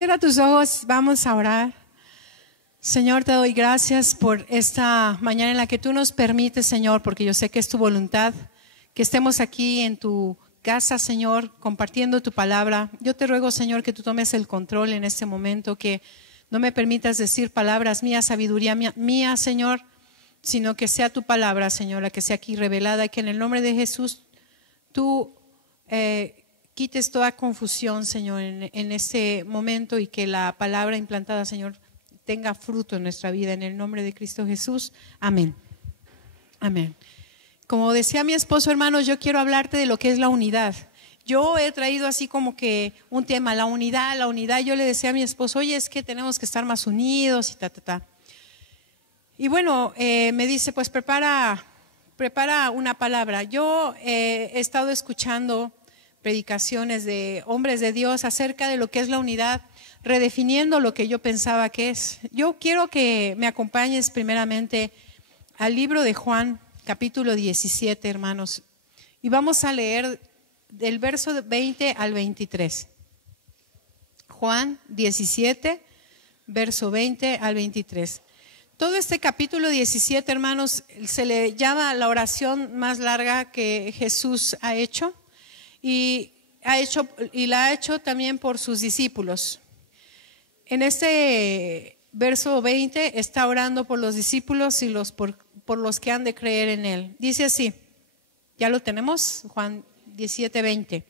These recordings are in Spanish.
Cierra tus ojos, vamos a orar. Señor, te doy gracias por esta mañana en la que tú nos permites, Señor, porque yo sé que es tu voluntad, que estemos aquí en tu casa, Señor, compartiendo tu palabra. Yo te ruego, Señor, que tú tomes el control en este momento, que no me permitas decir palabras mías, sabiduría mía, Señor, sino que sea tu palabra, Señor, la que sea aquí revelada, y que en el nombre de Jesús tú quites toda confusión, Señor, en este momento, y que la palabra implantada, Señor, tenga fruto en nuestra vida. En el nombre de Cristo Jesús. Amén. Amén. Como decía mi esposo, hermanos, yo quiero hablarte de lo que es la unidad. Yo he traído así como que un tema, la unidad, la unidad. Yo le decía a mi esposo, oye, es que tenemos que estar más unidos y ta. Y bueno, me dice, pues prepara una palabra. Yo he estado escuchando predicaciones de hombres de Dios acerca de lo que es la unidad, redefiniendo lo que yo pensaba que es. Yo quiero que me acompañes primeramente al libro de Juan, capítulo 17, hermanos, y vamos a leer del verso 20 al 23. Juan 17, verso 20 al 23. Todo este capítulo 17, hermanos, se le llama la oración más larga que Jesús ha hecho y la ha hecho también por sus discípulos. En este verso 20 está orando por los discípulos y por los que han de creer en él. Dice así, ya lo tenemos, Juan 17, 20.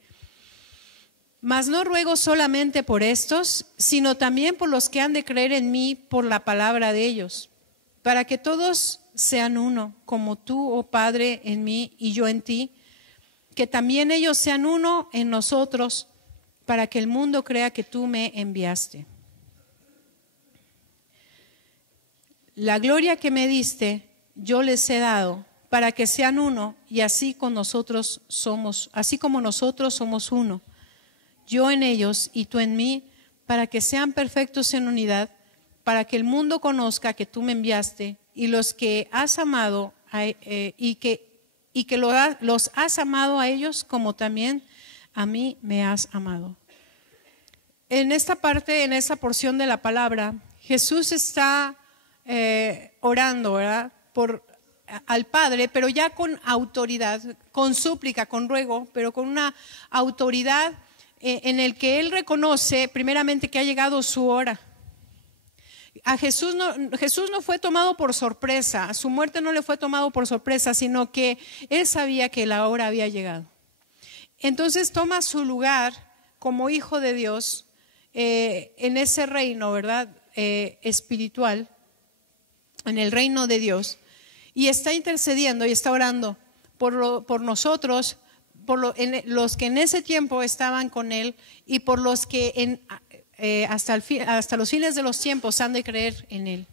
Mas no ruego solamente por estos, sino también por los que han de creer en mí por la palabra de ellos, para que todos sean uno, como tú, oh Padre, en mí y yo en ti, que también ellos sean uno en nosotros, para que el mundo crea que tú me enviaste. La gloria que me diste, yo les he dado, para que sean uno, y así como nosotros somos uno. Yo en ellos y tú en mí, para que sean perfectos en unidad, para que el mundo conozca que tú me enviaste y los que has amado y que los has amado a ellos como también a mí me has amado. En esta parte, en esta porción de la palabra, Jesús está orando, ¿verdad?, al Padre, pero ya con autoridad, con súplica, con ruego, pero con una autoridad en el que Él reconoce primeramente que ha llegado su hora. A Jesús no fue tomado por sorpresa, su muerte no le fue tomado por sorpresa, sino que Él sabía que la hora había llegado. Entonces toma su lugar como hijo de Dios en ese reino, ¿verdad?, espiritual, en el reino de Dios, y está intercediendo y está orando por nosotros, los que en ese tiempo estaban con Él y por los que hasta los fines de los tiempos han de creer en Él.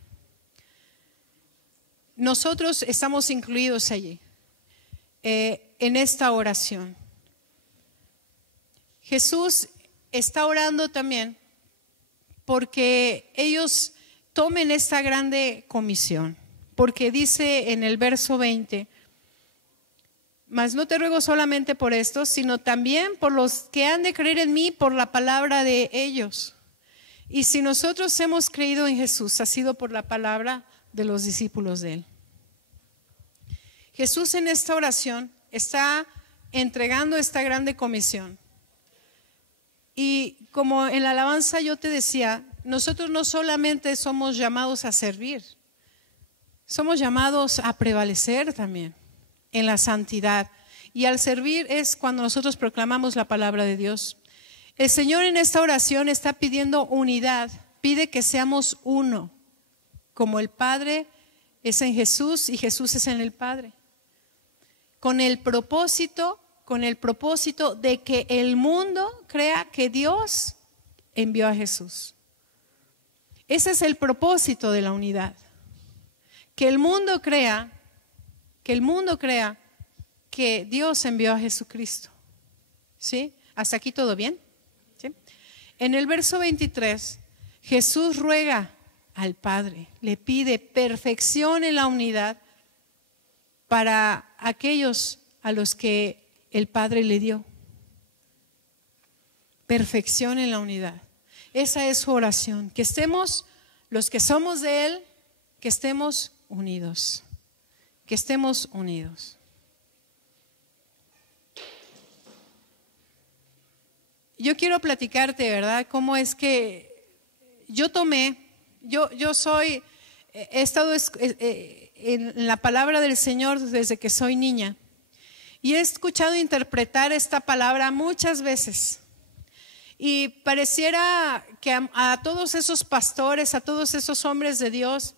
Nosotros estamos incluidos allí, en esta oración. Jesús está orando también porque ellos tomen esta grande comisión, porque dice en el verso 20, mas no te ruego solamente por estos, sino también por los que han de creer en mí por la palabra de ellos. Y si nosotros hemos creído en Jesús, ha sido por la palabra de los discípulos de Él. Jesús en esta oración está entregando esta grande comisión. Y como en la alabanza yo te decía, nosotros no solamente somos llamados a servir, somos llamados a prevalecer también en la santidad. Y al servir es cuando nosotros proclamamos la palabra de Dios. El Señor en esta oración está pidiendo unidad, pide que seamos uno, como el Padre es en Jesús y Jesús es en el Padre, con el propósito de que el mundo crea que Dios envió a Jesús. Ese es el propósito de la unidad, que el mundo crea que Dios envió a Jesucristo. ¿Sí? ¿Hasta aquí todo bien? ¿Sí? En el verso 23, Jesús ruega al Padre, le pide perfección en la unidad para aquellos a los que el Padre le dio. Perfección en la unidad. Esa es su oración, que estemos, los que somos de Él, que estemos unidos, que estemos unidos. Yo quiero platicarte, ¿verdad? Cómo es que yo he estado en la palabra del Señor desde que soy niña y he escuchado interpretar esta palabra muchas veces. Y pareciera que a todos esos pastores, a todos esos hombres de Dios,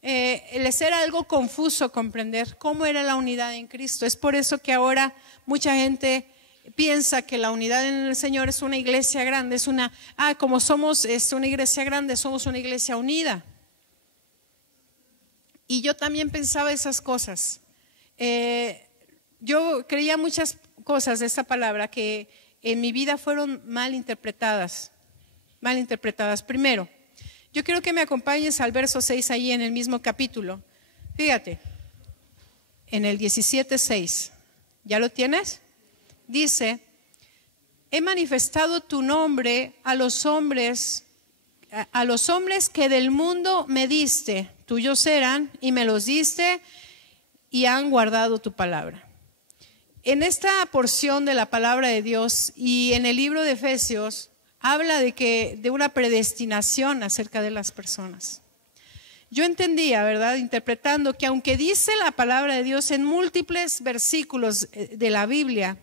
les era algo confuso comprender cómo era la unidad en Cristo. Es por eso que ahora mucha gente piensa que la unidad en el Señor es una iglesia grande, como somos una iglesia grande, somos una iglesia unida. Y yo también pensaba esas cosas. Yo creía muchas cosas de esta palabra que en mi vida fueron mal interpretadas. Primero, yo quiero que me acompañes al verso 6 ahí en el mismo capítulo. Fíjate, en el 17:6. ¿Ya lo tienes? Dice: he manifestado tu nombre a los hombres que del mundo me diste. Tuyos eran y me los diste y han guardado tu palabra. En esta porción de la palabra de Dios y en el libro de Efesios habla de una predestinación acerca de las personas. Yo entendía, ¿verdad?, interpretando que aunque dice la palabra de Dios en múltiples versículos de la Biblia,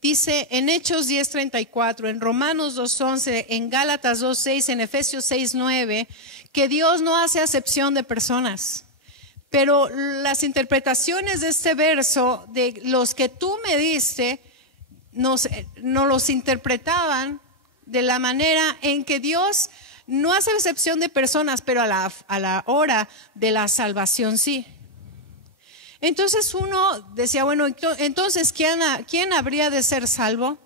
dice en Hechos 10:34, en Romanos 2:11, en Gálatas 2:6, en Efesios 6:9, que Dios no hace acepción de personas. Pero las interpretaciones de este verso, de los que tú me diste, nos los interpretaban de la manera en que Dios no hace excepción de personas, pero a la hora de la salvación sí. Entonces uno decía, bueno, entonces ¿quién habría de ser salvo?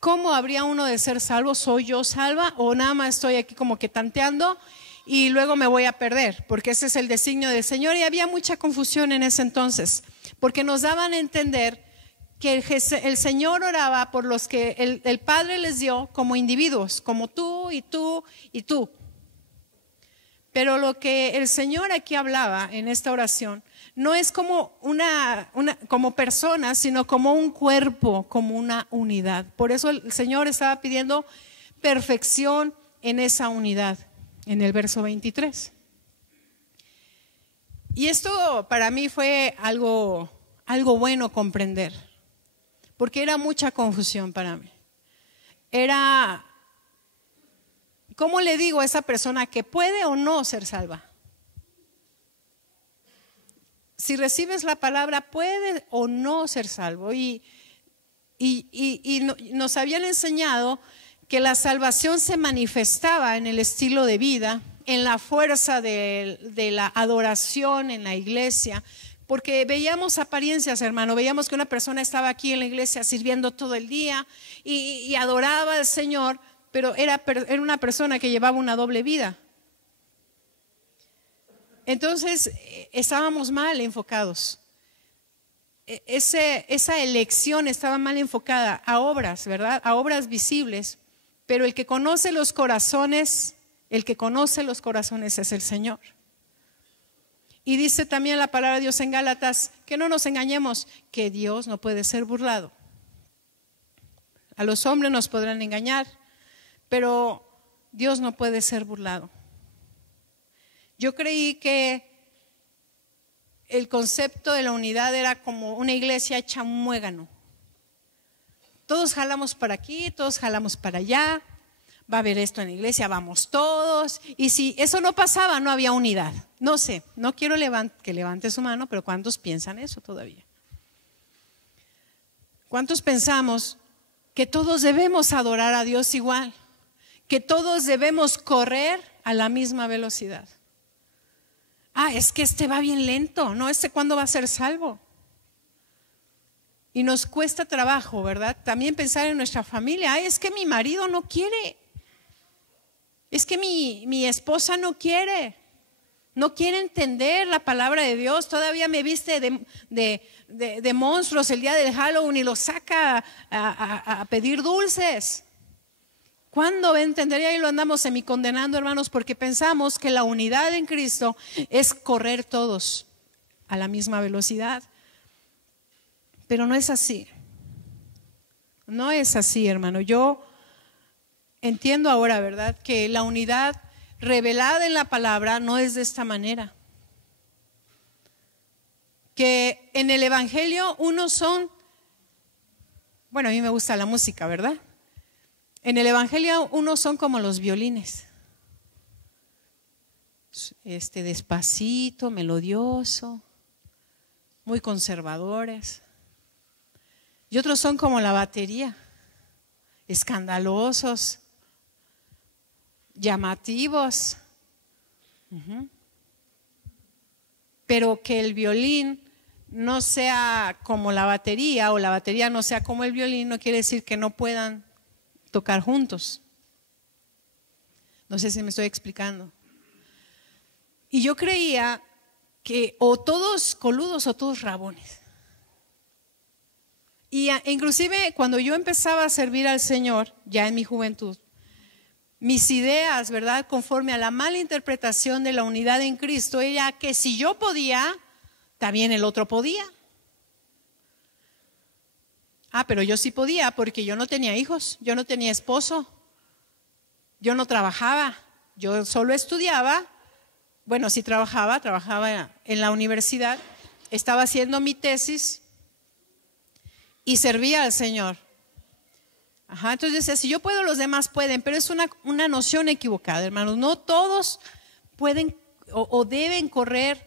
¿Cómo habría uno de ser salvo? ¿Soy yo salva o nada más estoy aquí como que tanteando y luego me voy a perder? Porque ese es el designio del Señor. Y había mucha confusión en ese entonces, porque nos daban a entender que el Señor oraba por los que el Padre les dio como individuos, como tú y tú y tú. Pero lo que el Señor aquí hablaba en esta oración no es como como personas, sino como un cuerpo, como una unidad. Por eso el Señor estaba pidiendo perfección en esa unidad, en el verso 23. Y esto para mí fue algo bueno comprender, porque era mucha confusión para mí. Era, ¿cómo le digo a esa persona que puede o no ser salva? Si recibes la palabra, puede o no ser salvo. Y nos habían enseñado que la salvación se manifestaba en el estilo de vida, en la fuerza de la adoración en la iglesia. Porque veíamos apariencias, hermano, veíamos que una persona estaba aquí en la iglesia sirviendo todo el día y adoraba al Señor, pero era una persona que llevaba una doble vida. Entonces estábamos mal enfocados. Esa elección estaba mal enfocada a obras, ¿verdad? A obras visibles, pero el que conoce los corazones es el Señor. Y dice también la palabra de Dios en Gálatas, que no nos engañemos, que Dios no puede ser burlado. A los hombres nos podrán engañar, pero Dios no puede ser burlado. Yo creí que el concepto de la unidad era como una iglesia hecha un muégano. Todos jalamos para aquí, todos jalamos para allá. Va a haber esto en la iglesia, vamos todos. Y si eso no pasaba, no había unidad. No sé, no quiero que levante su mano, pero ¿cuántos piensan eso todavía? ¿Cuántos pensamos que todos debemos adorar a Dios igual? Que todos debemos correr a la misma velocidad. Es que este va bien lento, ¿no? ¿Cuándo va a ser salvo? Y nos cuesta trabajo, ¿verdad? También pensar en nuestra familia. Es que mi marido no quiere. Es que mi esposa no quiere entender la palabra de Dios. Todavía me viste de monstruos el día del Halloween y los saca a pedir dulces. ¿Cuándo va a entender? Y ahí lo andamos semicondenando, hermanos, porque pensamos que la unidad en Cristo es correr todos a la misma velocidad. Pero no es así. No es así, hermano. Yo entiendo ahora, ¿verdad?, que la unidad revelada en la palabra no es de esta manera. Que en el Evangelio unos son, bueno, a mí me gusta la música, ¿verdad? En el Evangelio unos son como los violines. Despacito, melodioso, muy conservadores. Y otros son como la batería, escandalosos, llamativos. Pero que el violín no sea como la batería o la batería no sea como el violín no quiere decir que no puedan tocar juntos. No sé si me estoy explicando. Y yo creía que o todos coludos o todos rabones. Y inclusive cuando yo empezaba a servir al Señor, ya en mi juventud, mis ideas, ¿verdad?, conforme a la mala interpretación de la unidad en Cristo, era que si yo podía, también el otro podía. Pero yo sí podía porque yo no tenía hijos, yo no tenía esposo, yo no trabajaba, yo solo estudiaba. Bueno, sí trabajaba en la universidad, estaba haciendo mi tesis y servía al Señor. Entonces decía, si yo puedo, los demás pueden, pero es una noción equivocada, hermanos. No todos pueden o deben correr,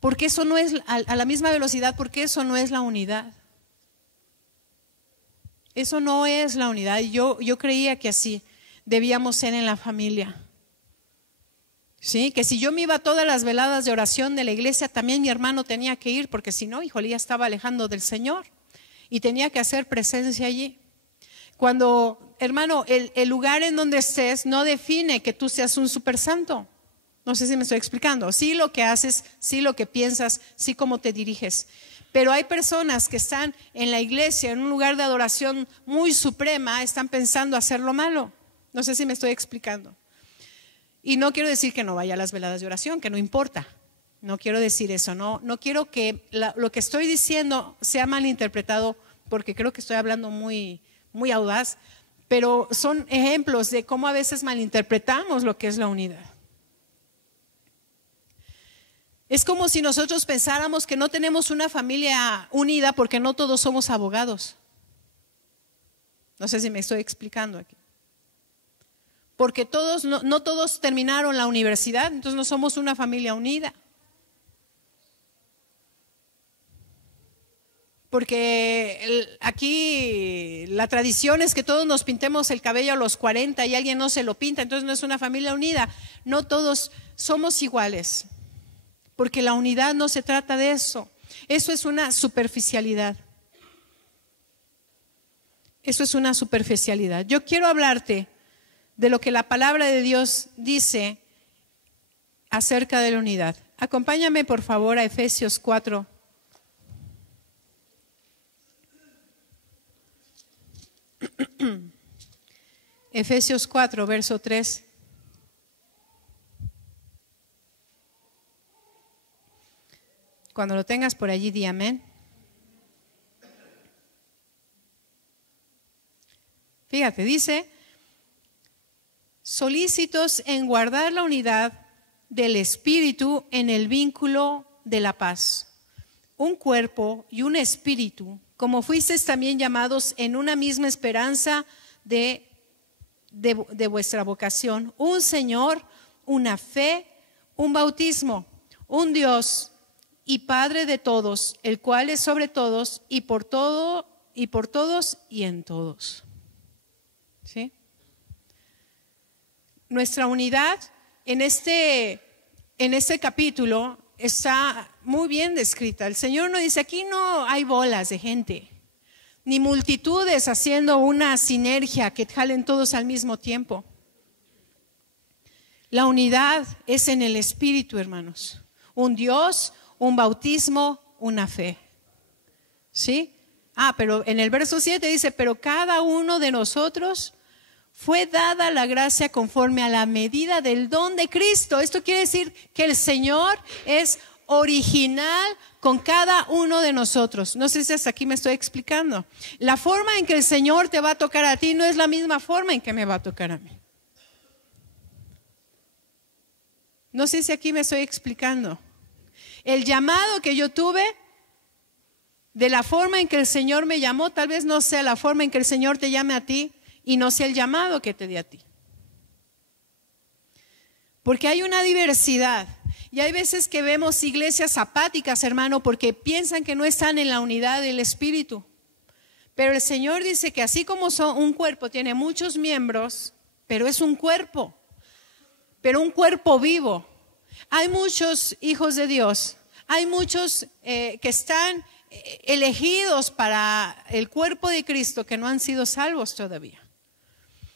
porque eso no es a la misma velocidad, porque eso no es la unidad. Eso no es la unidad. Y yo creía que así debíamos ser en la familia. ¿Sí? Que si yo me iba a todas las veladas de oración de la iglesia, también mi hermano tenía que ir, porque si no, híjole, ya estaba alejando del Señor y tenía que hacer presencia allí. Cuando, hermano, el lugar en donde estés no define que tú seas un super santo. No sé si me estoy explicando. Sí lo que haces, sí lo que piensas, sí cómo te diriges. Pero hay personas que están en la iglesia, en un lugar de adoración muy suprema, están pensando hacer lo malo. No sé si me estoy explicando. Y no quiero decir que no vaya a las veladas de oración, que no importa. No quiero decir eso. No quiero que lo que estoy diciendo sea malinterpretado, porque creo que estoy hablando muy audaz, pero son ejemplos de cómo a veces malinterpretamos lo que es la unidad. Es como si nosotros pensáramos que no tenemos una familia unida porque no todos somos abogados. No sé si me estoy explicando aquí. Porque no todos terminaron la universidad, entonces no somos una familia unida. Porque aquí la tradición es que todos nos pintemos el cabello a los 40 y alguien no se lo pinta, entonces no es una familia unida. No todos somos iguales, porque la unidad no se trata de eso. Eso es una superficialidad. Eso es una superficialidad. Yo quiero hablarte de lo que la palabra de Dios dice acerca de la unidad. Acompáñame por favor a Efesios 4. Efesios 4, verso 3. Cuando lo tengas por allí, di amén. Fíjate, dice: solícitos en guardar la unidad del Espíritu en el vínculo de la paz. Un cuerpo y un espíritu, como fuisteis también llamados en una misma esperanza de vuestra vocación. Un Señor, una fe, un bautismo, un Dios y Padre de todos, el cual es sobre todos y por todo y por todos y en todos. ¿Sí? Nuestra unidad en este capítulo está muy bien descrita. El Señor nos dice: aquí no hay bolas de gente, ni multitudes haciendo una sinergia que jalen todos al mismo tiempo. La unidad es en el Espíritu, hermanos. Un Dios, un bautismo, una fe. ¿Sí? Pero en el verso 7 dice: pero cada uno de nosotros Fue dada la gracia conforme a la medida del don de Cristo. Esto quiere decir que el Señor es original con cada uno de nosotros. No sé si hasta aquí me estoy explicando. La forma en que el Señor te va a tocar a ti no es la misma forma en que me va a tocar a mí. No sé si aquí me estoy explicando. El llamado que yo tuve, de la forma en que el Señor me llamó, tal vez no sea la forma en que el Señor te llame a ti y no sea el llamado que te dé a ti. Porque hay una diversidad. Y hay veces que vemos iglesias apáticas, hermano, porque piensan que no están en la unidad del Espíritu. Pero el Señor dice que así como un cuerpo tiene muchos miembros, pero es un cuerpo, pero un cuerpo vivo. Hay muchos hijos de Dios, hay muchos que están elegidos para el cuerpo de Cristo que no han sido salvos todavía.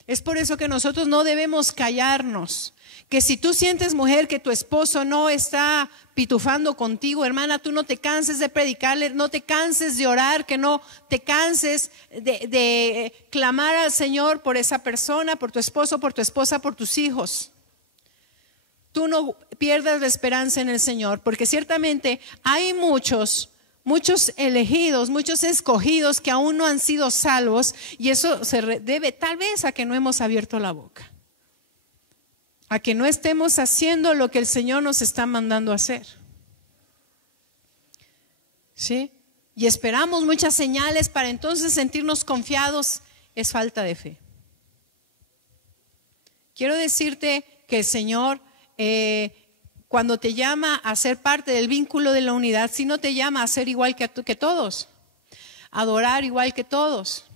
Es por eso que nosotros no debemos callarnos. Que si tú sientes, mujer, que tu esposo no está pitufando contigo, hermana, tú no te canses de predicarle, no te canses de orar, que no te canses de clamar al Señor por esa persona, por tu esposo, por tu esposa, por tus hijos. Tú no pierdas la esperanza en el Señor, porque ciertamente hay muchos elegidos, muchos escogidos que aún no han sido salvos, y eso se debe tal vez a que no hemos abierto la boca, a que no estemos haciendo lo que el Señor nos está mandando a hacer. ¿Sí? Y esperamos muchas señales para entonces sentirnos confiados. Es falta de fe. Quiero decirte que el Señor, cuando te llama a ser parte del vínculo de la unidad, si no te llama a ser igual que todos, adorar igual que todos.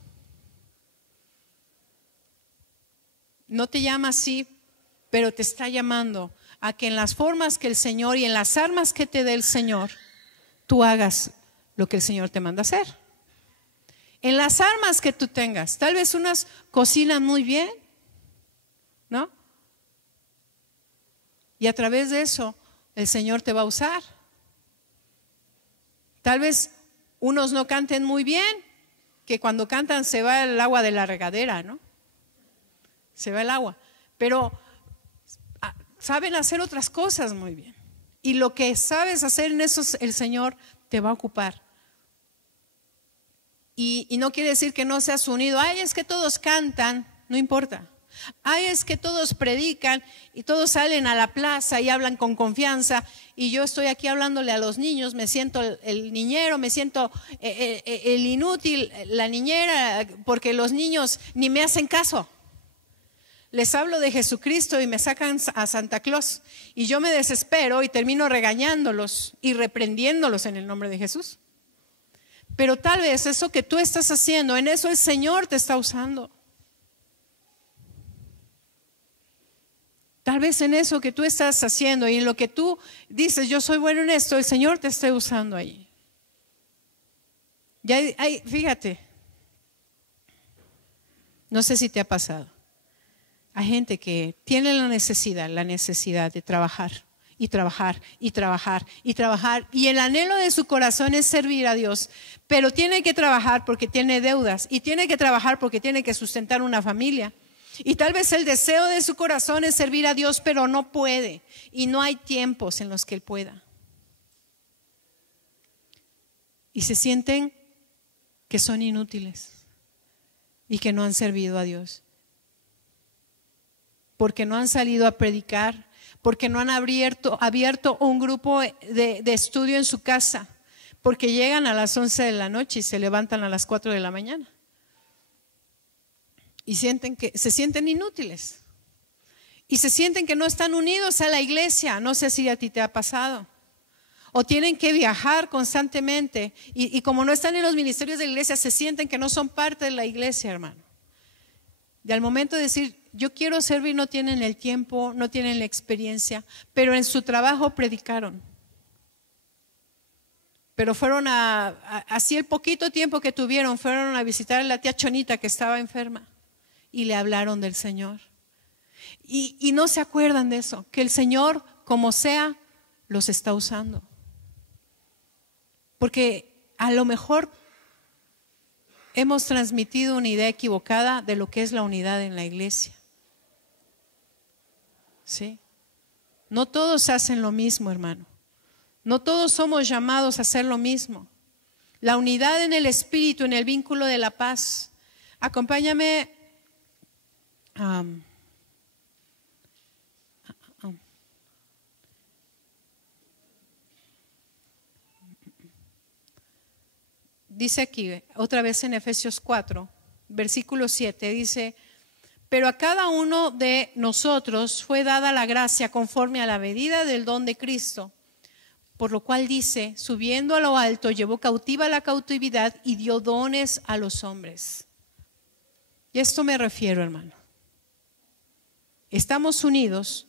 No te llama así, pero te está llamando a que en las formas que el Señor y en las armas que te dé el Señor, tú hagas lo que el Señor te manda hacer. En las armas que tú tengas, tal vez unas cocinan muy bien, ¿no? Y a través de eso el Señor te va a usar. Tal vez unos no canten muy bien, que cuando cantan se va el agua de la regadera, ¿no? Se va el agua, pero saben hacer otras cosas muy bien. Y lo que sabes hacer en eso, el Señor te va a ocupar. Y no quiere decir que no seas unido. Ay, es que todos cantan, no importa. Ay, es que todos predican y todos salen a la plaza y hablan con confianza, y yo estoy aquí hablándole a los niños, me siento el niñero, me siento el inútil, la niñera, porque los niños ni me hacen caso. Les hablo de Jesucristo y me sacan a Santa Claus, y yo me desespero y termino regañándolos y reprendiéndolos en el nombre de Jesús. Pero tal vez eso que tú estás haciendo, en eso el Señor te está usando. Tal vez en eso que tú estás haciendo y en lo que tú dices, yo soy bueno en esto, el Señor te está usando ahí. Ya fíjate, no sé si te ha pasado. Hay gente que tiene la necesidad de trabajar y trabajar y trabajar y trabajar, y el anhelo de su corazón es servir a Dios, pero tiene que trabajar porque tiene deudas, y tiene que trabajar porque tiene que sustentar una familia, y tal vez el deseo de su corazón es servir a Dios, pero no puede, y no hay tiempos en los que él pueda, y se sienten que son inútiles y que no han servido a Dios, porque no han salido a predicar, porque no han abierto un grupo de estudio en su casa, porque llegan a las 11 de la noche y se levantan a las 4 de la mañana y se sienten inútiles y se sienten que no están unidos a la iglesia. No sé si a ti te ha pasado, o tienen que viajar constantemente y como no están en los ministerios de la iglesia, se sienten que no son parte de la iglesia, hermano. Y al momento de decir yo quiero servir, no tienen el tiempo, no tienen la experiencia, pero en su trabajo predicaron. Pero fueron así el poquito tiempo que tuvieron, fueron a visitar a la tía Chonita que estaba enferma y le hablaron del Señor. Y no se acuerdan de eso, que el Señor, como sea, los está usando. Porque a lo mejor hemos transmitido una idea equivocada de lo que es la unidad en la iglesia. ¿Sí? No todos hacen lo mismo, hermano. No todos somos llamados a hacer lo mismo. La unidad en el espíritu, en el vínculo de la paz. Acompáñame. Dice aquí, otra vez en Efesios 4, versículo 7, dice: pero a cada uno de nosotros fue dada la gracia conforme a la medida del don de Cristo. Por lo cual dice, subiendo a lo alto, llevó cautiva la cautividad y dio dones a los hombres. Y a esto me refiero, hermano. Estamos unidos,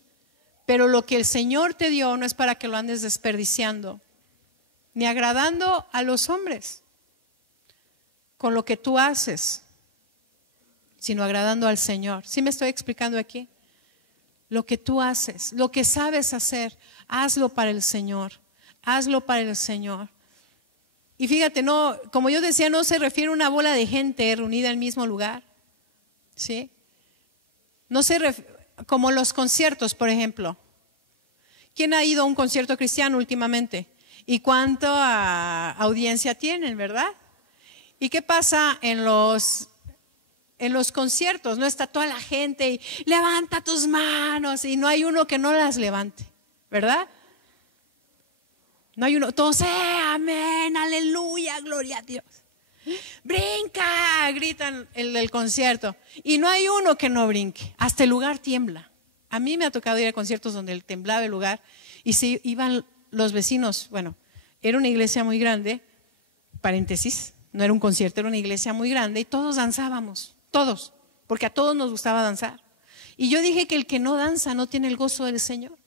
pero lo que el Señor te dio no es para que lo andes desperdiciando, ni agradando a los hombres con lo que tú haces, sino agradando al Señor. ¿Sí me estoy explicando aquí? Lo que tú haces, lo que sabes hacer, hazlo para el Señor. Hazlo para el Señor. Y fíjate, no, como yo decía, no se refiere a una bola de gente reunida en el mismo lugar. ¿Sí? No se como los conciertos, por ejemplo. ¿Quién ha ido a un concierto cristiano últimamente? ¿Y cuánta audiencia tienen, verdad? ¿Y qué pasa en los conciertos? No está toda la gente y levanta tus manos y no hay uno que no las levante, ¿verdad? No hay uno, todos, amén, aleluya, gloria a Dios. Brinca, gritan el concierto. Y no hay uno que no brinque, hasta el lugar tiembla. A mí me ha tocado ir a conciertos donde temblaba el lugar y se iban los vecinos. Bueno, era una iglesia muy grande, paréntesis, no era un concierto, era una iglesia muy grande y todos danzábamos, todos, porque a todos nos gustaba danzar. Y yo dije que el que no danza no tiene el gozo del Señor.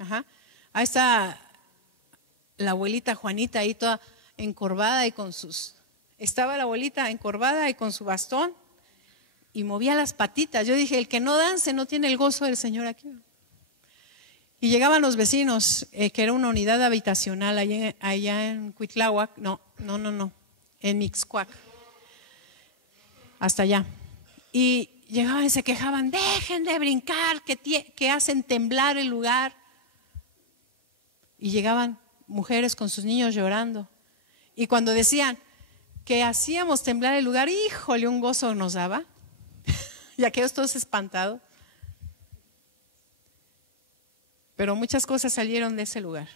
Ajá. Ahí está la abuelita Juanita ahí toda encorvada y estaba la abuelita encorvada y con su bastón y movía las patitas. Yo dije, el que no dance no tiene el gozo del Señor aquí. Y llegaban los vecinos, que era una unidad habitacional allá en Cuitláhuac, no, en Mixcoac, hasta allá. Y llegaban y se quejaban, dejen de brincar, que hacen temblar el lugar. Y llegaban mujeres con sus niños llorando. Y cuando decían que hacíamos temblar el lugar, híjole, un gozo nos daba. Y aquellos todos espantados. Pero muchas cosas salieron de ese lugar.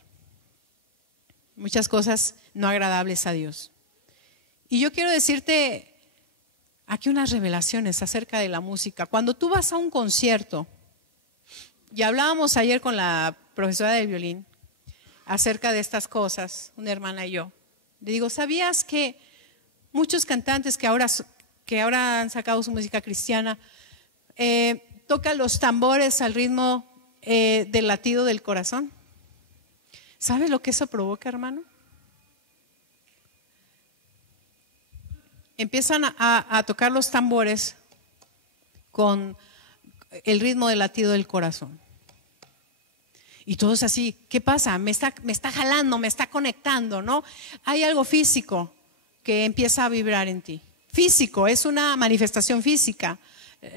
Muchas cosas no agradables a Dios. Y yo quiero decirte aquí unas revelaciones acerca de la música. Cuando tú vas a un concierto, y hablábamos ayer con la profesora de violín acerca de estas cosas, una hermana y yo. Le digo, ¿sabías que muchos cantantes que ahora han sacado su música cristiana tocan los tambores al ritmo del latido del corazón? ¿Sabes lo que eso provoca, hermano? Empiezan a tocar los tambores con el ritmo del latido del corazón. Y todos así, ¿qué pasa? Me está jalando, me está conectando, ¿no? Hay algo físico que empieza a vibrar en ti. Físico, es una manifestación física,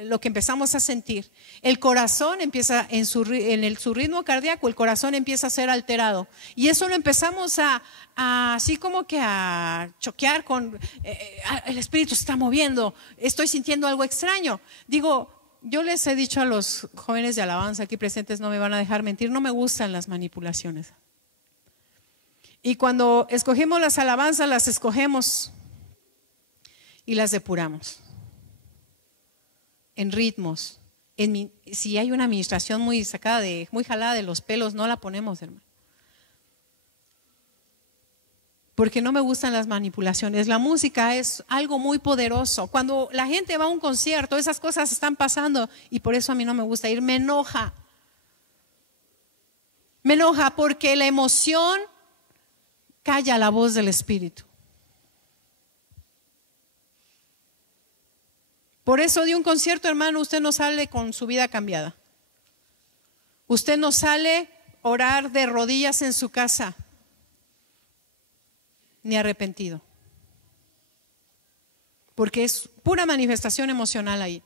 lo que empezamos a sentir. El corazón empieza, su ritmo cardíaco, el corazón empieza a ser alterado. Y eso lo empezamos así como que a choquear con, el espíritu se está moviendo, estoy sintiendo algo extraño. Digo, yo les he dicho a los jóvenes de alabanza aquí presentes, no me van a dejar mentir, no me gustan las manipulaciones. Y cuando escogemos las alabanzas, las escogemos y las depuramos en ritmos. Si hay una administración muy jalada de los pelos, no la ponemos, hermano. Porque no me gustan las manipulaciones. La música es algo muy poderoso. Cuando la gente va a un concierto, esas cosas están pasando y por eso a mí no me gusta ir. Me enoja. Me enoja porque la emoción calla la voz del Espíritu. Por eso de un concierto, hermano, usted no sale con su vida cambiada. Usted no sale a orar de rodillas en su casa. ni arrepentido. Porque es pura manifestación emocional ahí.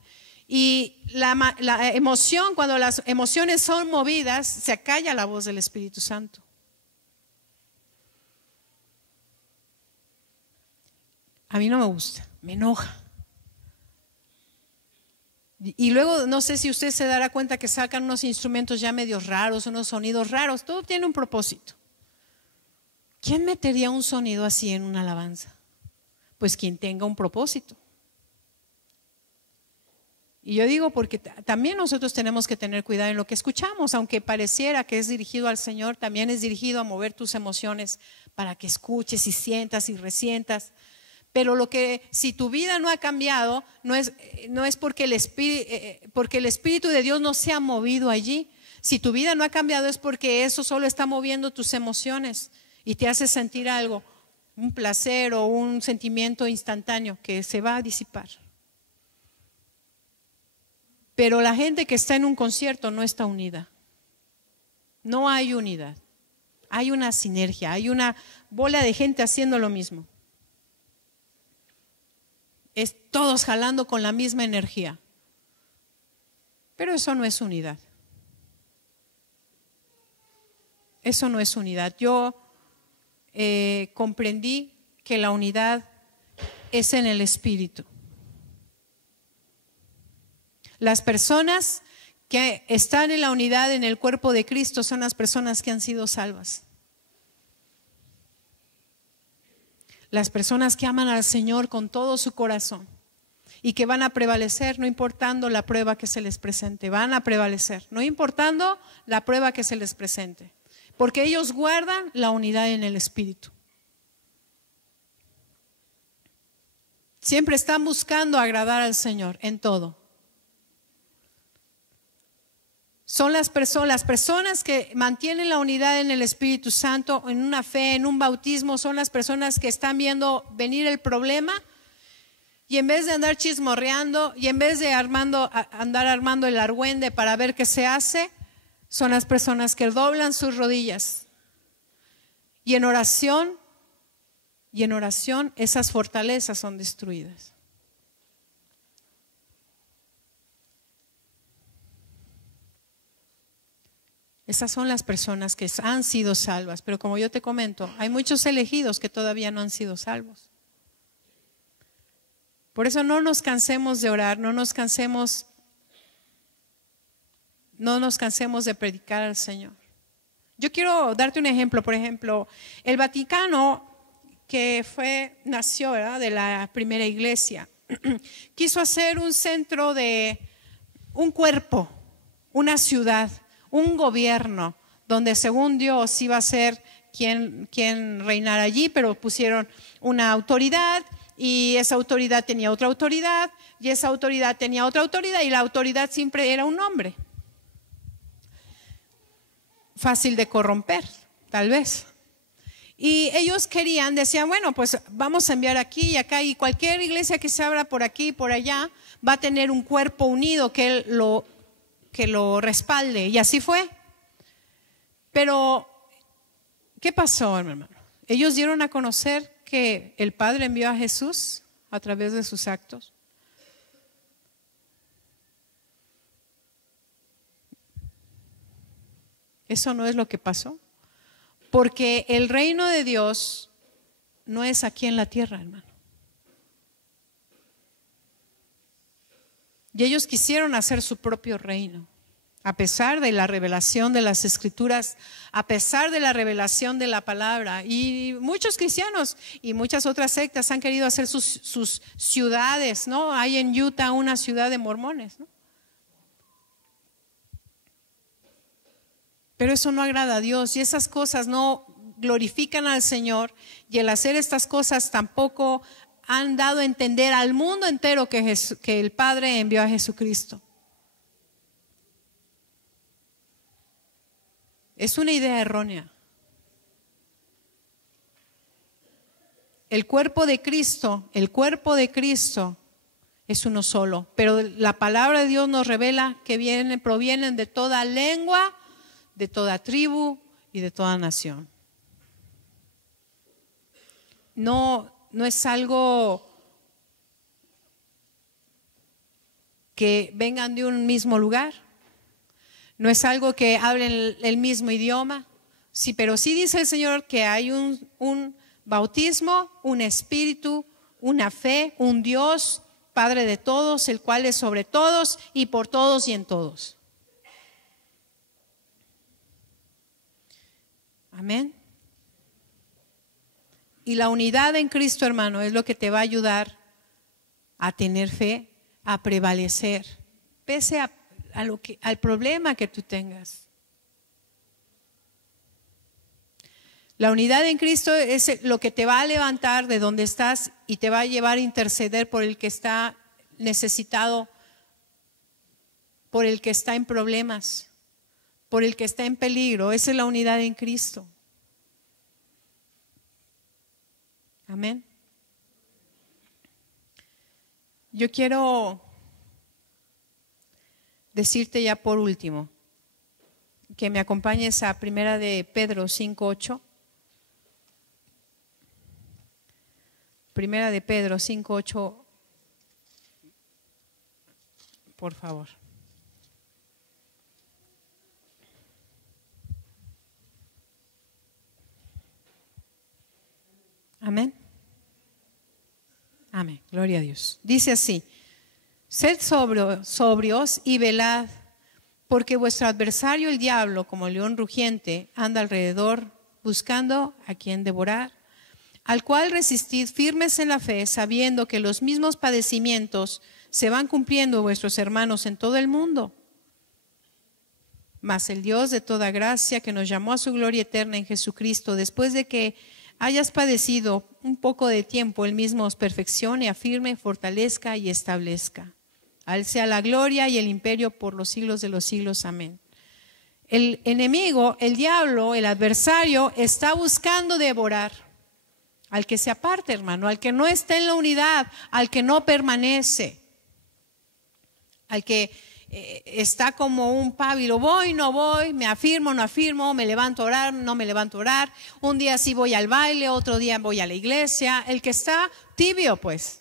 Y la emoción, cuando las emociones son movidas, se acalla la voz del Espíritu Santo. A mí no me gusta, me enoja. Y luego no sé si usted se dará cuenta que sacan unos instrumentos ya medios raros, unos sonidos raros, todo tiene un propósito. ¿Quién metería un sonido así en una alabanza? Pues quien tenga un propósito. Y yo digo porque también nosotros tenemos que tener cuidado en lo que escuchamos, aunque pareciera que es dirigido al Señor, también es dirigido a mover tus emociones para que escuches y sientas y resientas. Pero si tu vida no ha cambiado, no es porque el Espíritu de Dios no se ha movido allí. Si tu vida no ha cambiado es porque eso solo está moviendo tus emociones y te hace sentir algo, un placer o un sentimiento instantáneo que se va a disipar. Pero la gente que está en un concierto no está unida. No hay unidad. Hay una sinergia, hay una bola de gente haciendo lo mismo. Es todos jalando con la misma energía. Pero eso no es unidad. Eso no es unidad. Yo comprendí que la unidad es en el Espíritu. Las personas que están en la unidad en el cuerpo de Cristo son las personas que han sido salvas. Las personas que aman al Señor con todo su corazón y que van a prevalecer no importando la prueba que se les presente, van a prevalecer, no importando la prueba que se les presente, porque ellos guardan la unidad en el Espíritu. Siempre están buscando agradar al Señor en todo. Son las personas que mantienen la unidad en el Espíritu Santo, en una fe, en un bautismo, son las personas que están viendo venir el problema y en vez de andar chismorreando y en vez de andar armando el argüende para ver qué se hace, son las personas que doblan sus rodillas y en oración esas fortalezas son destruidas. Esas son las personas que han sido salvas, pero como yo te comento, hay muchos elegidos que todavía no han sido salvos. Por eso no nos cansemos de orar, no nos cansemos de predicar al Señor. Yo quiero darte un ejemplo, por ejemplo, el Vaticano, que nació, ¿verdad?, de la primera iglesia, quiso hacer un centro de un cuerpo, una ciudad, un gobierno donde según Dios iba a ser quien reinara allí, pero pusieron una autoridad y esa autoridad tenía otra autoridad y esa autoridad tenía otra autoridad y la autoridad siempre era un hombre. Fácil de corromper, tal vez. Y ellos decían, bueno, pues vamos a enviar aquí y acá y cualquier iglesia que se abra por aquí y por allá va a tener un cuerpo unido que lo respalde. Y así fue. Pero, ¿qué pasó, hermano? Ellos dieron a conocer que el Padre envió a Jesús a través de sus actos. Eso no es lo que pasó. Porque el reino de Dios no es aquí en la tierra, hermano. Y ellos quisieron hacer su propio reino, a pesar de la revelación de las Escrituras, a pesar de la revelación de la palabra. Y muchos cristianos y muchas otras sectas han querido hacer sus ciudades, ¿no? Hay en Utah una ciudad de mormones, ¿no? Pero eso no agrada a Dios y esas cosas no glorifican al Señor y el hacer estas cosas tampoco han dado a entender al mundo entero que el Padre envió a Jesucristo. Es una idea errónea. El cuerpo de Cristo es uno solo, pero la palabra de Dios nos revela que provienen de toda lengua, de toda tribu y de toda nación. no es algo que vengan de un mismo lugar, no es algo que hablen el mismo idioma, sí, pero sí dice el Señor que hay un bautismo, un espíritu, una fe, un Dios, Padre de todos, el cual es sobre todos y por todos y en todos. Amén. Y la unidad en Cristo, hermano, es lo que te va a ayudar a tener fe, a prevalecer, pese al problema que tú tengas. La unidad en Cristo es lo que te va a levantar de donde estás y te va a llevar a interceder por el que está necesitado, por el que está en problemas, por el que está en peligro. Esa es la unidad en Cristo. Amén. Yo quiero decirte ya por último que me acompañes a Primera de Pedro 5:8. Primera de Pedro 5:8, por favor. Amén. Amén. Gloria a Dios. Dice así: sed sobrios y velad, porque vuestro adversario el diablo, como león rugiente, anda alrededor buscando a quien devorar, al cual resistid firmes en la fe, sabiendo que los mismos padecimientos se van cumpliendo vuestros hermanos en todo el mundo. Mas el Dios de toda gracia, que nos llamó a su gloria eterna en Jesucristo, después de que hayas padecido un poco de tiempo, Él mismo os perfeccione, afirme, fortalezca y establezca. A Él sea la gloria y el imperio por los siglos de los siglos. Amén. El enemigo, el diablo, el adversario, está buscando devorar al que se aparte, hermano, al que no está en la unidad, al que no permanece, al que está como un pábilo, voy, no voy, me afirmo, no afirmo, me levanto a orar, no me levanto a orar, un día sí voy al baile, otro día voy a la iglesia, el que está tibio, pues.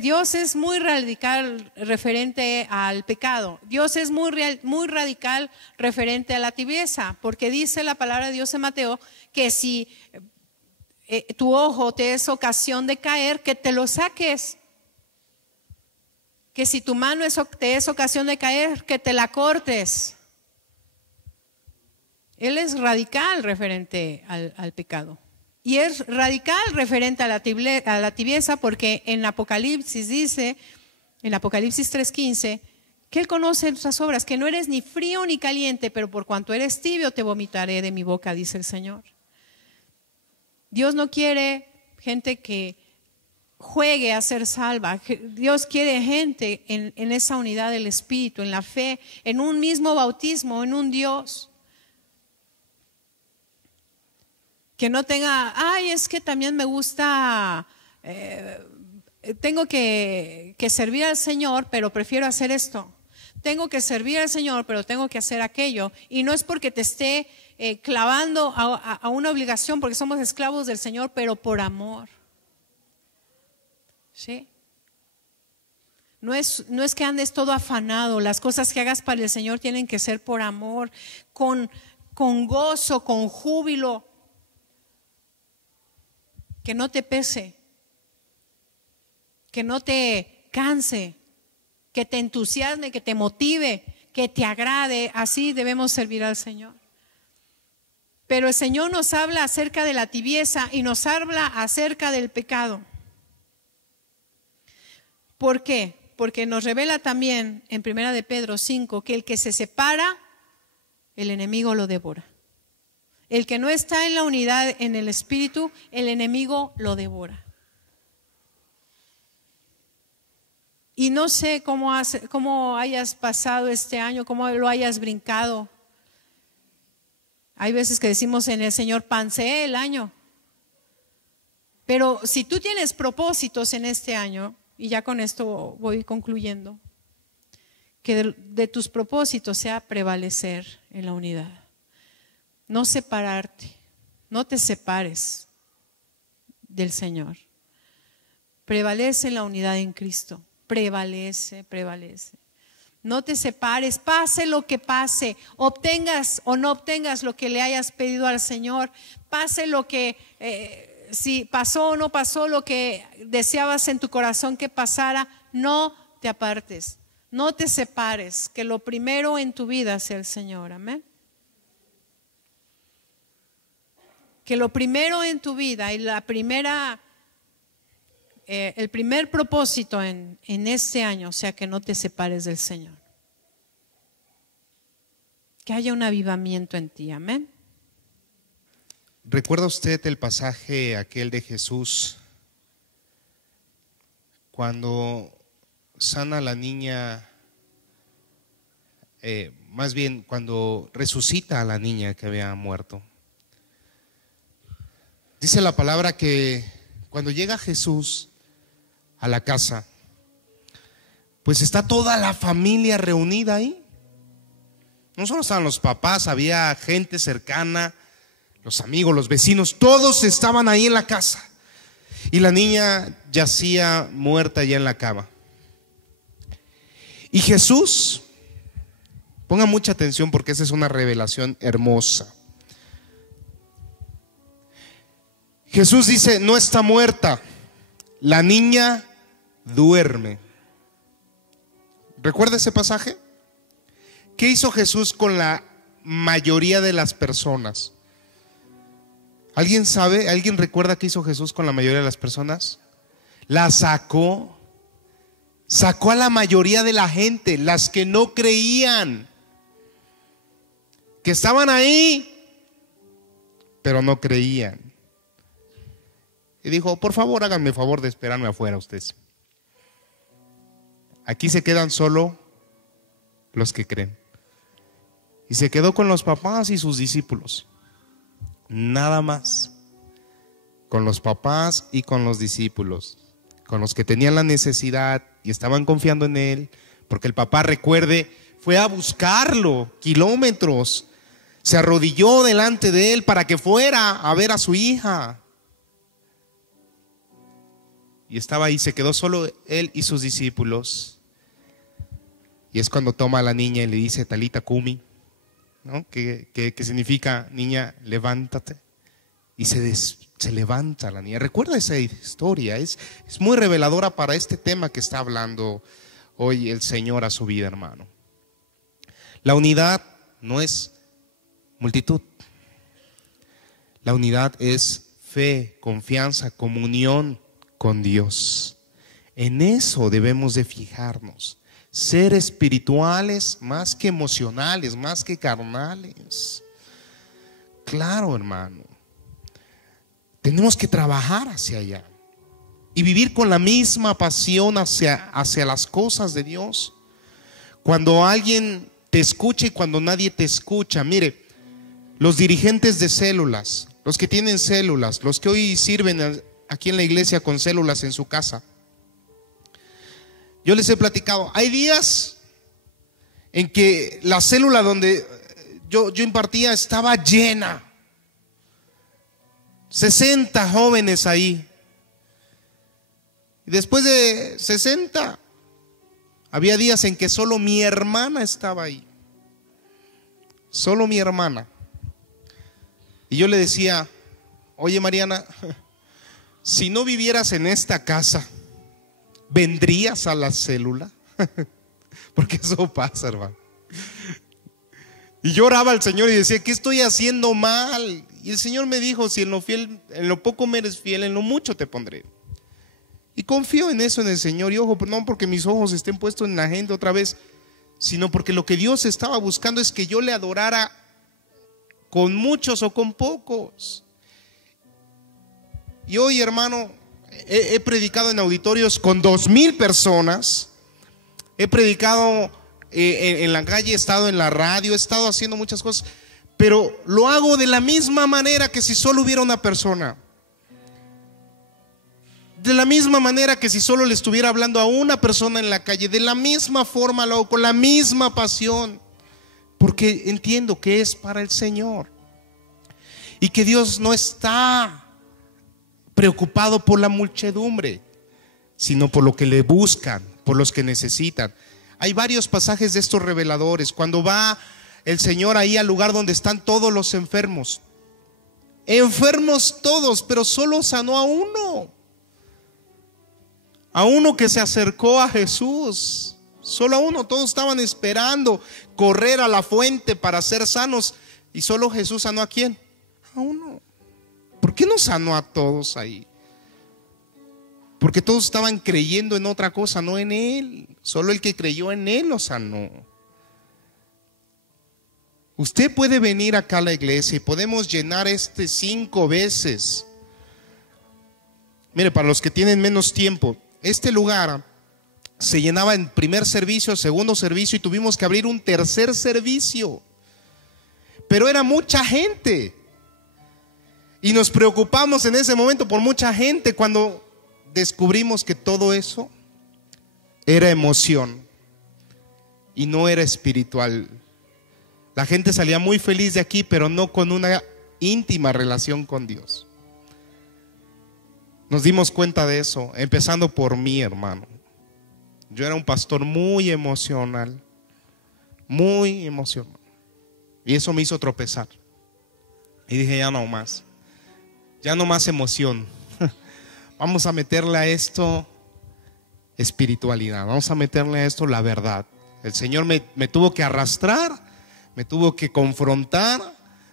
Dios es muy radical referente al pecado. Dios es muy radical referente a la tibieza, porque dice la palabra de Dios en Mateo que si tu ojo te es ocasión de caer, que te lo saques. Que si tu mano te es ocasión de caer, que te la cortes. Él es radical referente al pecado. Y es radical referente a la tibieza, porque en Apocalipsis dice, en Apocalipsis 3:15, que Él conoce nuestras obras, que no eres ni frío ni caliente, pero por cuanto eres tibio te vomitaré de mi boca, dice el Señor. Dios no quiere gente que juegue a ser salva. Dios quiere gente en esa unidad del Espíritu, en la fe, en un mismo bautismo, en un Dios. Que no tenga, es que también me gusta, tengo que servir al Señor, pero prefiero hacer esto. Tengo que servir al Señor, pero tengo que hacer aquello. Y no es porque te esté clavando a una obligación, porque somos esclavos del Señor, pero por amor. ¿Sí? No es que andes todo afanado. Las cosas que hagas para el Señor tienen que ser por amor, con gozo, con júbilo. Que no te pese, que no te canse, que te entusiasme, que te motive, que te agrade. Así debemos servir al Señor. Pero el Señor nos habla acerca de la tibieza y nos habla acerca del pecado. ¿Por qué? Porque nos revela también en 1 de Pedro 5 que el que se separa, el enemigo lo devora. El que no está en la unidad en el Espíritu, el enemigo lo devora. Y no sé cómo hayas pasado este año, cómo lo hayas brincado. Hay veces que decimos en el Señor, panseé el año. Pero si tú tienes propósitos en este año, y ya con esto voy concluyendo, que de tus propósitos sea prevalecer en la unidad. No separarte, No te separes del Señor. Prevalece en la unidad en Cristo. Prevalece. No te separes, pase lo que pase, obtengas o no obtengas lo que le hayas pedido al Señor, pase lo que, si pasó o no pasó lo que deseabas en tu corazón que pasara, no te apartes, no te separes, que lo primero en tu vida sea el Señor, amén. Que lo primero en tu vida y el primer propósito en este año sea que no te separes del Señor. Que haya un avivamiento en ti, amén. ¿Recuerda usted el pasaje aquel de Jesús cuando sana a la niña, más bien cuando resucita a la niña que había muerto? Dice la palabra que cuando llega Jesús a la casa, pues está toda la familia reunida ahí. No solo estaban los papás, había gente cercana, los amigos, los vecinos, todos estaban ahí en la casa. Y la niña yacía muerta ya en la cama. Y Jesús, ponga mucha atención porque esa es una revelación hermosa. Jesús dice: no está muerta, la niña duerme. ¿Recuerda ese pasaje? ¿Qué hizo Jesús con la mayoría de las personas? ¿Alguien sabe? ¿Alguien recuerda qué hizo Jesús con la mayoría de las personas? La sacó a la mayoría de la gente, las que no creían, que estaban ahí, pero no creían. Y dijo: por favor, háganme el favor de esperarme afuera ustedes. Aquí se quedan solo los que creen. Y se quedó con los papás y sus discípulos. Nada más. Con los papás y con los discípulos. Con los que tenían la necesidad y estaban confiando en él. Porque el papá, recuerde, fue a buscarlo kilómetros. Se arrodilló delante de él para que fuera a ver a su hija. Y estaba ahí, se quedó solo él y sus discípulos. Y es cuando toma a la niña y le dice: Talita Kumi, ¿no? Que significa: niña, levántate. Y se levanta la niña. Recuerda esa historia, es muy reveladora para este tema que está hablando hoy el Señor a su vida, hermano. La unidad no es multitud. La unidad es fe, confianza, comunión con Dios. En eso debemos de fijarnos. Ser espirituales más que emocionales, más que carnales. Claro, hermano. Tenemos que trabajar hacia allá y vivir con la misma pasión hacia las cosas de Dios. Cuando alguien te escucha y cuando nadie te escucha. Mire, los dirigentes de células, los que tienen células, los que hoy sirven aquí en la iglesia con células en su casa. Yo les he platicado, hay días en que la célula donde yo impartía estaba llena. 60 jóvenes ahí. Y después de 60, había días en que solo mi hermana estaba ahí. Solo mi hermana. Y yo le decía: oye, Mariana, si no vivieras en esta casa, ¿vendrías a la célula? Porque eso pasa, hermano. Y yo oraba al Señor y decía: ¿qué estoy haciendo mal? Y el Señor me dijo: si en lo poco me eres fiel, en lo mucho te pondré. Y confío en eso, en el Señor. Y ojo, no porque mis ojos estén puestos en la gente otra vez, sino porque lo que Dios estaba buscando es que yo le adorara con muchos o con pocos. Y hoy, hermano, he predicado en auditorios con 2,000 personas. He predicado en la calle, he estado en la radio, he estado haciendo muchas cosas, pero lo hago de la misma manera que si solo hubiera una persona. De la misma manera que si solo le estuviera hablando a una persona en la calle. De la misma forma lo hago, con la misma pasión, porque entiendo que es para el Señor. y que Dios no está preocupado por la muchedumbre, sino por lo que le buscan, por los que necesitan. Hay varios pasajes de estos reveladores. Cuando va el Señor ahí al lugar donde están todos los enfermos, enfermos todos, pero solo sanó a uno que se acercó a Jesús, solo a uno. Todos estaban esperando correr a la fuente para ser sanos, y solo Jesús sanó ¿a quién? A uno. ¿Por qué no sanó a todos ahí? Porque todos estaban creyendo en otra cosa, no en Él. Solo el que creyó en Él lo sanó. Usted puede venir acá a la iglesia y podemos llenar 5 veces. Mire, para los que tienen menos tiempo, este lugar se llenaba en primer servicio, segundo servicio, y tuvimos que abrir un tercer servicio. Pero era mucha gente. Y nos preocupamos en ese momento por mucha gente, cuando descubrimos que todo eso era emoción y no era espiritual. La gente salía muy feliz de aquí, pero no con una íntima relación con Dios. Nos dimos cuenta de eso, empezando por mí, hermano. Yo era un pastor muy emocional, y eso me hizo tropezar. Y dije, ya no más emoción. Vamos a meterle a esto espiritualidad, vamos a meterle a esto la verdad. El Señor me tuvo que arrastrar, me tuvo que confrontar,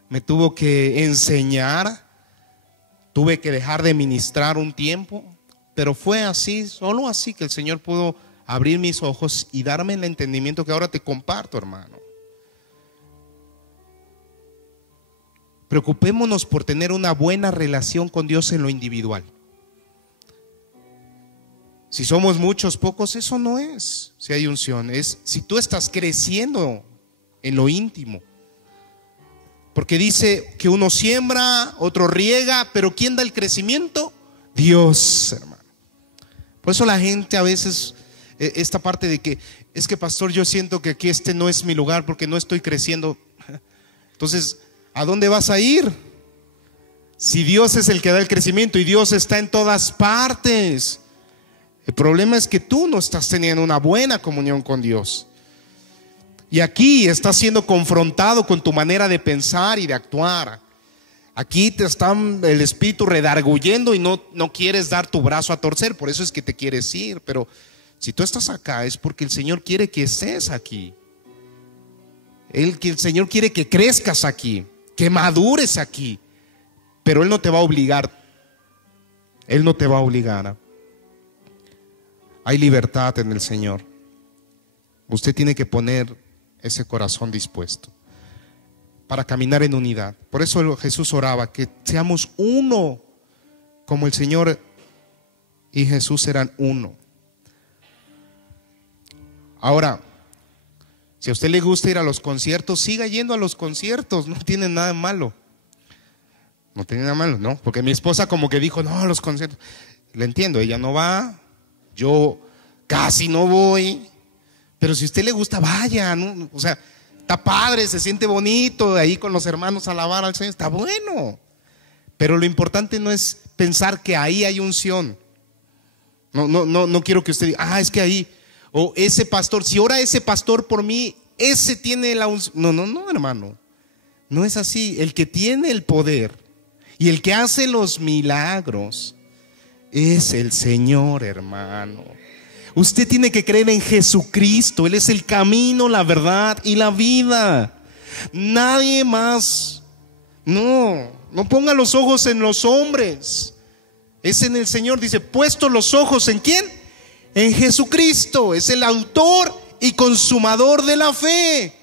me tuvo que enseñar, tuve que dejar de ministrar un tiempo, pero fue así, solo así, que el Señor pudo abrir mis ojos y darme el entendimiento que ahora te comparto, hermano. Preocupémonos por tener una buena relación con Dios en lo individual. Si somos muchos, pocos, eso no es si hay unción. Es si tú estás creciendo en lo íntimo. Porque dice que uno siembra, otro riega, pero ¿quién da el crecimiento? Dios, hermano. Por eso la gente a veces, esta parte de que es que pastor, yo siento que aquí este no es mi lugar porque no estoy creciendo. Entonces, ¿a dónde vas a ir? Si Dios es el que da el crecimiento y Dios está en todas partes. El problema es que tú no estás teniendo una buena comunión con Dios. Y aquí estás siendo confrontado con tu manera de pensar y de actuar. Aquí te está el espíritu redarguyendo y no quieres dar tu brazo a torcer. Por eso es que te quieres ir. Pero si tú estás acá es porque el Señor quiere que estés aquí. El Señor quiere que crezcas aquí, que madures aquí. Pero Él no te va a obligar. Él no te va a obligar. Hay libertad en el Señor. Usted tiene que poner ese corazón dispuesto para caminar en unidad. Por eso Jesús oraba que seamos uno, como el Señor y Jesús eran uno. Ahora, si a usted le gusta ir a los conciertos, siga yendo a los conciertos, no tiene nada malo. No tiene nada malo, ¿no? Porque mi esposa como que dijo, no, a los conciertos. Le entiendo, ella no va. Yo casi no voy, pero si a usted le gusta, vaya, ¿no? O sea, está padre, se siente bonito ahí con los hermanos alabar al Señor, está bueno. Pero lo importante no es pensar que ahí hay unción. No quiero que usted diga, es que ahí, o ese pastor, si ora ese pastor por mí, ese tiene la unción. No, hermano, no es así. El que tiene el poder y el que hace los milagros es el Señor, hermano. Usted tiene que creer en Jesucristo. Él es el camino, la verdad y la vida. Nadie más. No ponga los ojos en los hombres. Es en el Señor. Dice, puesto los ojos ¿en quién? En Jesucristo. Es el autor y consumador de la fe.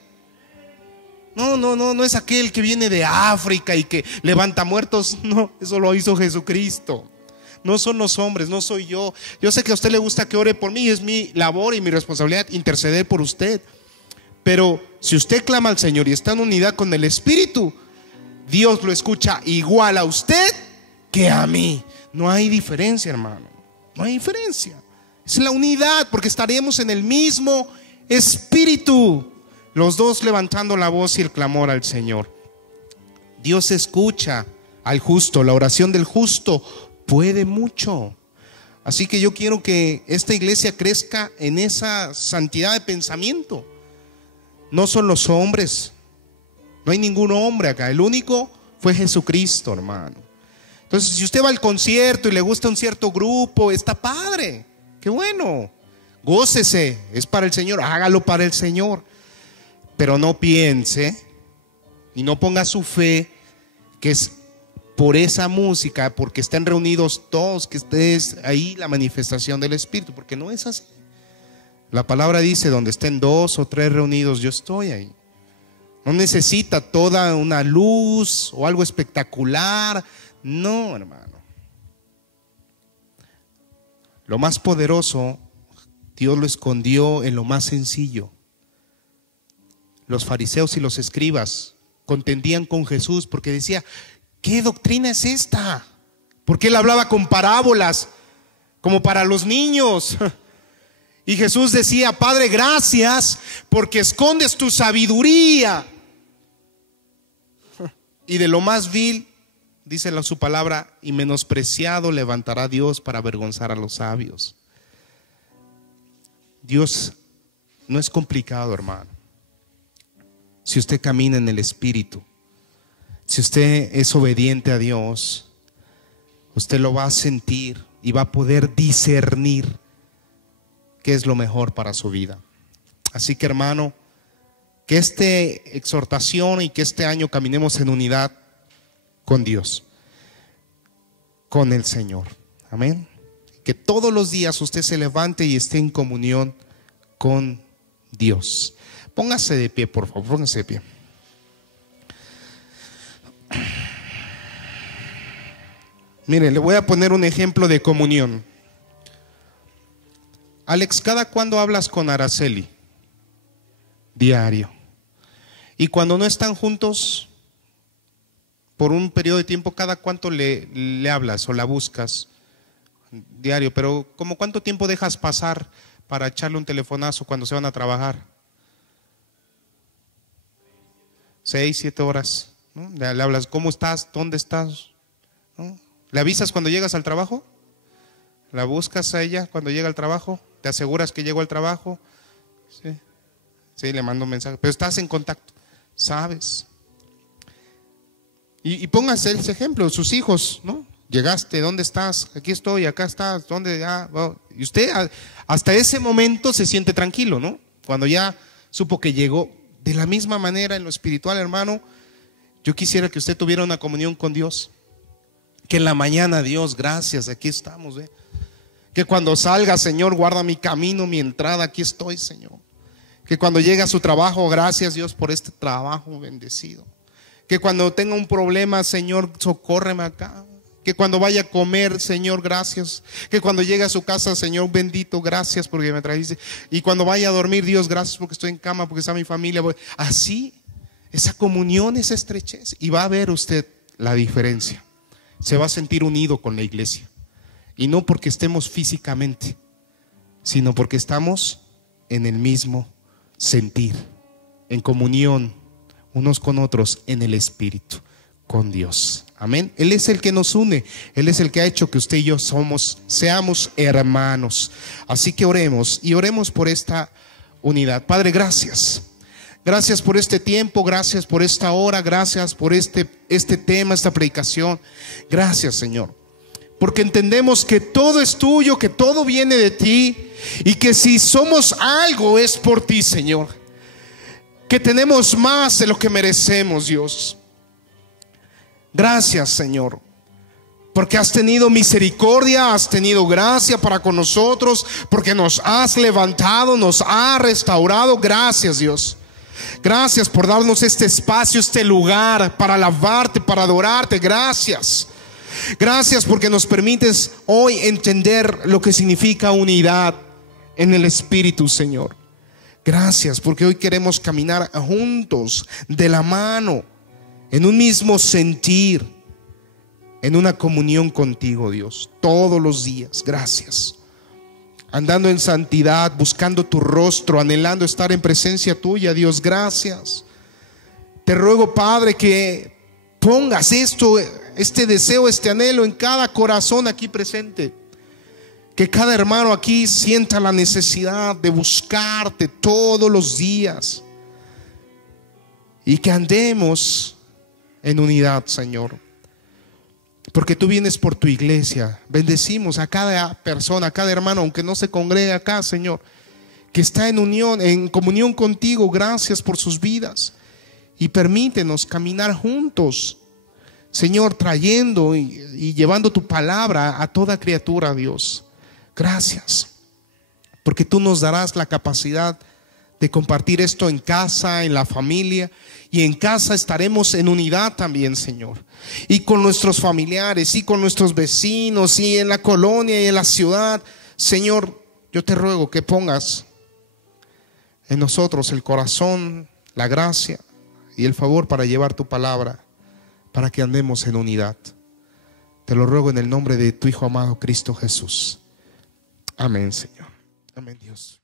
No es aquel que viene de África y que levanta muertos. No, eso lo hizo Jesucristo. No son los hombres, no soy yo. Yo sé que a usted le gusta que ore por mí, es mi labor y mi responsabilidad interceder por usted. Pero si usted clama al Señor y está en unidad con el Espíritu, Dios lo escucha igual a usted que a mí. No hay diferencia, hermano. No hay diferencia. Es la unidad, porque estaremos en el mismo Espíritu, los dos levantando la voz y el clamor al Señor. Dios escucha al justo. La oración del justo puede mucho. Así que yo quiero que esta iglesia crezca en esa santidad de pensamiento. No son los hombres, no hay ningún hombre acá, el único fue Jesucristo, hermano. Entonces, si usted va al concierto y le gusta un cierto grupo, está padre, qué bueno, gócese, es para el Señor, hágalo para el Señor. Pero no piense y no ponga su fe que es por esa música, porque estén reunidos todos, que estés ahí la manifestación del Espíritu, porque no es así. La palabra dice, donde estén 2 o 3 reunidos, yo estoy ahí. No necesita toda una luz o algo espectacular. No, hermano. Lo más poderoso, Dios lo escondió en lo más sencillo. Los fariseos y los escribas contendían con Jesús porque decía, ¿qué doctrina es esta? Porque él hablaba con parábolas, como para los niños. Y Jesús decía, Padre, gracias porque escondes tu sabiduría. Y de lo más vil, dice su palabra, y menospreciado levantará Dios para avergonzar a los sabios. Dios no es complicado, hermano. Si usted camina en el Espíritu, si usted es obediente a Dios, usted lo va a sentir y va a poder discernir qué es lo mejor para su vida. Así que, hermano, que esta exhortación y que este año caminemos en unidad con Dios, con el Señor. Amén. Que todos los días usted se levante y esté en comunión con Dios. Póngase de pie, por favor, póngase de pie. Mire, le voy a poner un ejemplo de comunión. Alex, ¿cada cuándo hablas con Araceli? Diario. Y cuando no están juntos, por un periodo de tiempo, ¿cada cuánto le hablas o la buscas? Diario. Pero ¿cómo cuánto tiempo dejas pasar para echarle un telefonazo cuando se van a trabajar? 6, 7 horas, ¿no? Le hablas, ¿cómo estás? ¿Dónde estás? ¿No? ¿Le avisas cuando llegas al trabajo? ¿La buscas a ella cuando llega al trabajo? ¿Te aseguras que llegó al trabajo? Sí. Sí, le mando un mensaje, pero estás en contacto, ¿sabes? Y póngase ese ejemplo, sus hijos, ¿no? Llegaste, ¿dónde estás? Aquí estoy, acá estás, ¿dónde? Y usted hasta ese momento se siente tranquilo, ¿no? Cuando ya supo que llegó. De la misma manera en lo espiritual, hermano, yo quisiera que usted tuviera una comunión con Dios. Que en la mañana, Dios, gracias, aquí estamos, ¿eh? Que cuando salga, Señor, guarda mi camino, mi entrada, aquí estoy, Señor. Que cuando llegue a su trabajo, gracias, Dios, por este trabajo bendecido. Que cuando tenga un problema, Señor, socórreme acá. Que cuando vaya a comer, Señor, gracias. Que cuando llegue a su casa, Señor, bendito, gracias porque me trajiste. Y cuando vaya a dormir, Dios, gracias porque estoy en cama, porque está mi familia. Así, esa comunión, esa estrechez. Y va a ver usted la diferencia. Se va a sentir unido con la iglesia. Y no porque estemos físicamente, sino porque estamos en el mismo sentir, en comunión unos con otros en el Espíritu, con Dios. Amén. Él es el que nos une, Él es el que ha hecho que usted y yo seamos hermanos. Así que oremos y oremos por esta unidad. Padre, gracias. Gracias por este tiempo, gracias por esta hora, gracias por este tema, esta predicación. Gracias, Señor. Porque entendemos que todo es tuyo, que todo viene de ti y que si somos algo es por ti, Señor. Que tenemos más de lo que merecemos, Dios. Gracias, Señor, porque has tenido misericordia, has tenido gracia para con nosotros, porque nos has levantado, nos has restaurado. Gracias, Dios. Gracias por darnos este espacio, este lugar para alabarte, para adorarte. Gracias. Gracias porque nos permites hoy entender lo que significa unidad en el Espíritu, Señor. Gracias porque hoy queremos caminar juntos, de la mano, en un mismo sentir, en una comunión contigo, Dios, todos los días. Gracias. Andando en santidad, buscando tu rostro, anhelando estar en presencia tuya, Dios. Gracias. Te ruego, Padre, que pongas esto este deseo, este anhelo en cada corazón aquí presente. Que cada hermano aquí sienta la necesidad de buscarte todos los días. Y que andemos en unidad, Señor. Porque tú vienes por tu iglesia. Bendecimos a cada persona, a cada hermano, aunque no se congregue acá, Señor, que está en unión, en comunión contigo. Gracias por sus vidas. Y permítenos caminar juntos, Señor, trayendo y llevando tu palabra a toda criatura, Dios. Gracias, porque tú nos darás la capacidad de compartir esto en casa, en la familia. Y en casa estaremos en unidad también, Señor. Y con nuestros familiares, y con nuestros vecinos, y en la colonia, y en la ciudad. Señor, yo te ruego que pongas en nosotros el corazón, la gracia y el favor para llevar tu palabra, para que andemos en unidad. Te lo ruego en el nombre de tu Hijo amado Cristo Jesús. Amén, Señor. Amén, Dios.